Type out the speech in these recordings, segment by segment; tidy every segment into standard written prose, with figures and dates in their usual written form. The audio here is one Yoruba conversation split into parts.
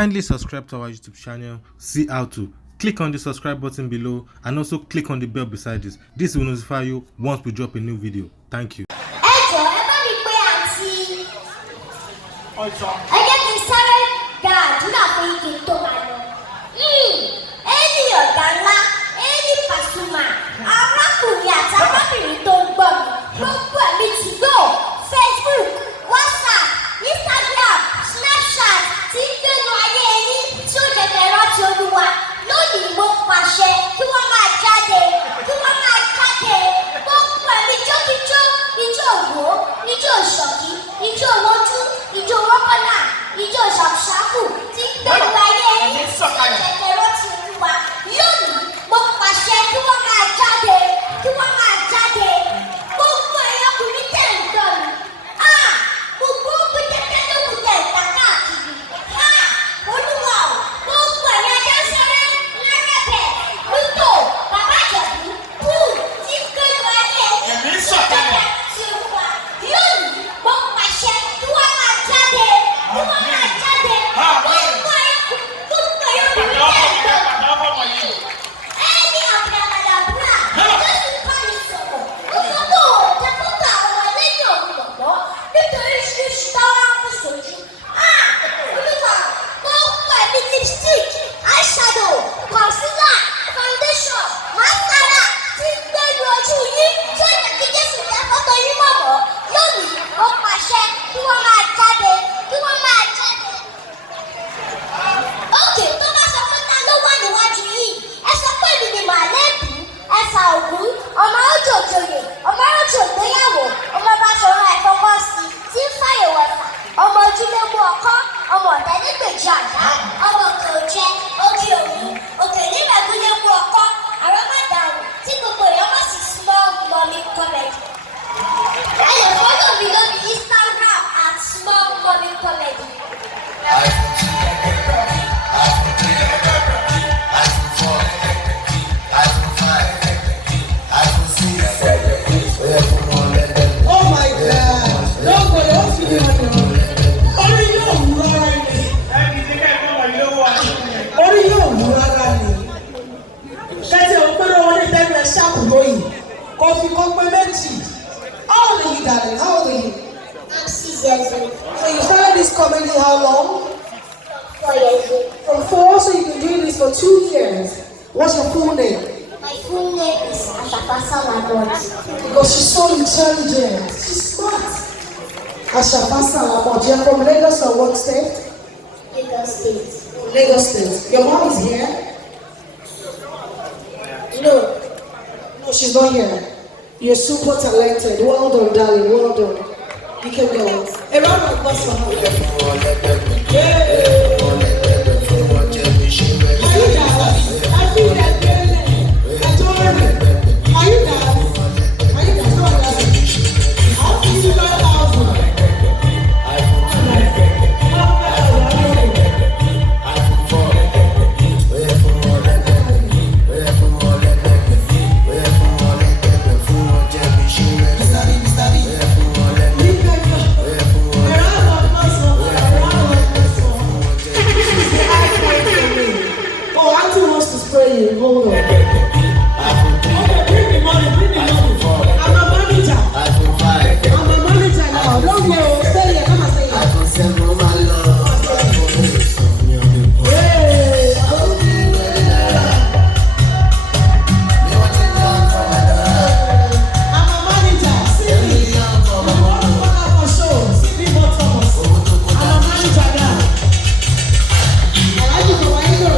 Kindly subscribe to our YouTube channel, see how to. Click on the subscribe button below and also click on the bell beside this. This will notify you once we drop a new video. Thank you. Facebook, WhatsApp, Instagram, Snapchat, TikTok, ayé tí ó jẹ́ kẹ́rọ́ tí Olúwa lónìí mo pàṣẹ kí wọ́n máa jáde gbogbo ẹ̀mí jókíjó, ijó òwò, ijó ìṣọ̀kí, ijó olójú, ijó wọ́kọ́nà, ijó ṣàkúṣàkù tí ń gbẹ̀rù ayé tí ó jẹ́ kẹ́rọ́ tí Olúwa lónìí mo pàṣẹ kí wọ́n máa jáde gbogbo ẹ̀yọ́ ọkùnrin tẹ̀ ń dọ̀nù. Gbogbo pétété ló kù tẹ̀ ìta káàkiri. Olúwa ò, gbogbo ẹ̀yà jẹ́ sọ́rẹ́ lẹ́rẹ̀bẹ̀, Rútò, Bàbá Ìjẹ̀bú, kù tí ń gbẹ́nu ayé ẹ̀mí sọ̀kalẹ̀ tí Olúwa lónìí mo pàṣẹ kí wọ́n máa jáde. Gbogbo ẹ̀yà ọkùnrin tẹ̀ ń dọ̀nù. Ẹni ọ̀bẹ àmàlàbúrà, Jésù kọ́ mi sọ̀rọ̀, ó sọ pé òun jẹ́ kókó àwọn ẹlẹ́yìn òun lọ̀gbọ́. Nítorí ṣíṣí táwọn á kú sójú. Olúwa, gbogbo ẹ̀mí lipstick, eyeshadow, concealer, foundation, mascara ti ń gbẹ́nu ojú yín tí ó yẹ kí Jésù jẹ́ fọ́tò yín mọ̀mọ́. Lónìí, ó pàṣẹ kí wọ́n máa jáde. Ókè, tó bá sọ pé ta ló wà níwájú yìí, ẹ sọ pé èmi ni Màlẹ́bí, Ẹ̀sà Ògún, ọmọ Òjòjòyè, ọmọ Òjògbéyàwó, ọmọ Báṣọ̀run Àìfọwọ́ sí, tí ń fàyèwọ̀fà, ọmọ ojúlé mú ọkọ́, ọmọ ọ̀tẹ́lẹ́gbèjì àdá, ọmọ òkè òjẹ, òkè òwú, òkè nígbàgbélé mú ọkọ́, àrọ́mọdàrú, tí gbogbo èèyàn mọ̀ sí Small Mommy Comedy. Ẹ lè fọ́lọ̀ mi lórí Instagram @Small Mommy Comedy. How old are you, darling? How old are you? I'm 6 years old. So you started this comedy how long? 4 years old. From 4, so you've been doing this for 2 years. What's your full name? My full name is Ashafasa Lamont. Because she's so intelligent. She's smart. Ashafasa Lamont. You're from Lagos or what state? Lagos State. Lagos State. Your mom is here? No. No, she's not here. You're super talented. Well done, darling. Well done. You can go. A round of applause for her. Yeah. Are you down? I feel that feeling. I told her. Are you down? Are you down? I'll see you 5,000. Hold on. Okay, bring the money. I'm a manager. I'm a manager now. Don't go. Stay here. Come and stay here. Hey. I'm a manager. See me. I'm a manager for show. See me more Thomas. I'm a manager now. I like you for my ego.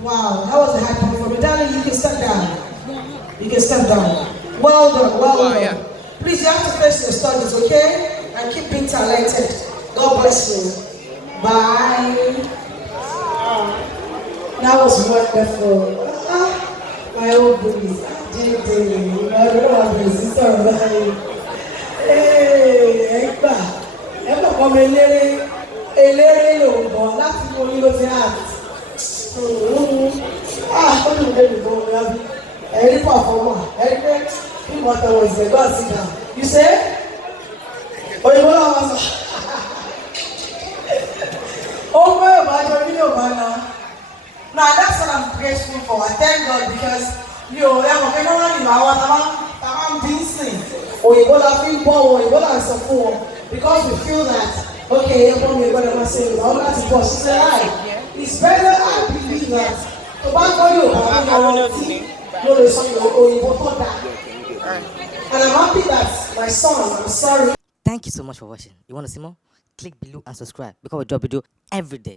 Wow, that was a high point for me. Darling, you can stand down. You can stand down. Well done, well done. Yeah. Please, you have to face your studies, okay? And keep being talented. God bless you. Bye. That was wonderful. My old baby. Jíde, ìrọ̀lẹ́ wà bẹ̀rẹ̀ sí sọ̀rọ̀ báyìí. Ẹ gbà, ẹ kọ̀ọ̀kan mi eléré lòun gan láti mú orí ló ti hàn. Ó dùn lé mi gan-an lábí. Ẹ̀rí pàfọ́mà, ẹ̀rí pé bí mo tẹ̀wọ̀ ìṣẹ̀gbọ́n sí ga. You say? Òyìnbó náà wá sọ. Ó pé ìbájọ́ ní Yorùbá náà. Now that's what I'm grateful for. I thank God because ẹ̀wọ̀n pé wọ́n ní àwọn táwọn bí ń sìn. Òyìnbó la fi ń bọ́ wọn, òyìnbó la sọ fún wọn because we feel that okay, ẹ̀gbọ́n mi ìgbọ́dọ̀ máa ṣe ìgbà wọn láti bọ̀ ṣiṣẹ́ láì. It's better I believe that tó bá gbọ́ Yorùbá ní ọ̀rọ̀ tí mo lè sọ òyìnbó tó dáa. And I'm happy that my son, I'm sorry. Thank you so much for watching. You want to see more? Click below and subscribe because we drop video every day.